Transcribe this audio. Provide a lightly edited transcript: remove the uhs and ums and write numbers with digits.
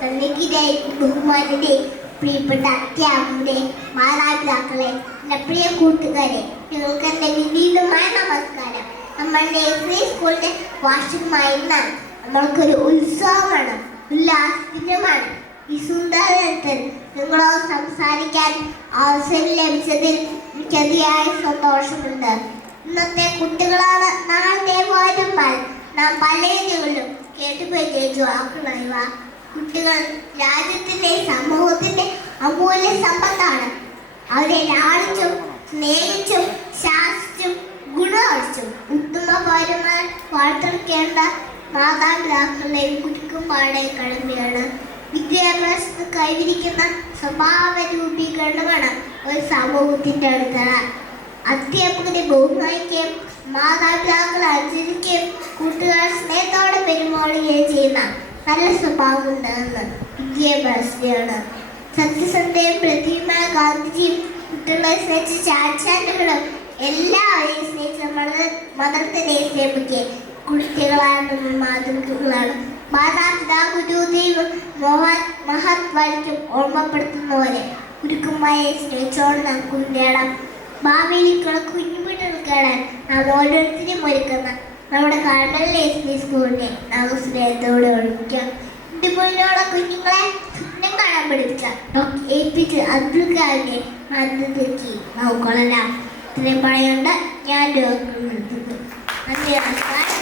സന്നിഹിതരായിരിക്കും ബഹുമാനന്റെ പ്രിയപ്പെട്ട അധ്യാപകരെ, മാതാപിതാക്കളെ, എൻ്റെ പ്രിയ കൂട്ടുകാരെ, നിങ്ങൾക്ക് എൻ്റെ വിനീതമായ നമസ്കാരം. നമ്മളുടെ സ്കൂളിന്റെ വാർഷികമായ ഇന്നാണ് നമ്മൾക്കൊരു ഉത്സവമാണ്, ഉല്ലാസദിനമാണ്. ഈ സുന്ദരത്തിൽ നിങ്ങളോട് സംസാരിക്കാൻ അവസരം ലഭിച്ചതിൽ എനിക്ക് അതിയായ സന്തോഷമുണ്ട്. ഇന്നത്തെ കുട്ടികളാണ് നാളത്തെ പൗരന്മാർ. നാം പലയിടങ്ങളിലും കേട്ടുപോയി വാക്കുകളായവ. കുട്ടികൾ രാജ്യത്തിന്റെ സമൂഹത്തിന്റെ അമൂല്യ സമ്പത്താണ്. അവരെ ലാളിച്ചും സ്നേഹിച്ചും ശാസിച്ചും ഗുണമടിച്ചും ഉത്തമ പൗരന്മാർ വാർത്തെടുക്കേണ്ട മാതാപിതാക്കളുടെയും കുരുക്കുമാരുടെയും കടമയാണ്. വിദ്യാഭ്യാസത്തിന് കൈവരിക്കുന്ന സ്വഭാവ രൂപീകരണമാണ് ഒരു സമൂഹത്തിന്റെ അടിത്തറ. അധ്യാപകരെ ബഹുമാനിക്കുകയും മാതാപിതാക്കളെ അനുസരിക്കുകയും കൂട്ടുകാർ സ്നേഹത്തോടെ പെരുമാറുകയും ചെയ്യുന്ന നല്ല സ്വഭാവം ഉണ്ടാകുന്ന വിദ്യാഭ്യാസത്തെയാണ്. സത്യസന്ധയും പ്രതിയുമായ ഗാന്ധിജിയും കുട്ടികളെ സ്നേഹിച്ച ചാച്ചാണ്ടുകളും എല്ലാവരെയും സ്നേഹിച്ച മദർ തെരേസയെ കുട്ടികളാണ് മാതൃകകളാണ്. മാതാപിതാ ഗുരു ദൈവം മഹത് വഴിക്കും ഓർമ്മപ്പെടുത്തുന്ന പോലെ ഗുരുക്കന്മാരെ സ്നേഹിച്ചോട് നമുക്ക് നേടാം. ഭാവിയിലേക്കുള്ള കുഞ്ഞുപിടികൾ കേടാൻ നാം ഓരോരുത്തരും ഒരുക്കുന്ന നമ്മുടെ കടലിലെ സ്കൂളിനെ നമുക്ക് സ്നേഹത്തോടെ ഓർമ്മിക്കാം. ഇതുപോലെയുള്ള കുഞ്ഞുങ്ങളെ സ്വപ്നം കാണാൻ പഠിപ്പിച്ച ഡോക്ടർ APJ അബ്ദുൽ കലാമിനെ മാതൃകയാക്കി നമുക്ക് കൊള്ളലാം. ഇത്രയും പറയുന്നുണ്ട് ഞാൻ നന്ദി, നമസ്കാരം.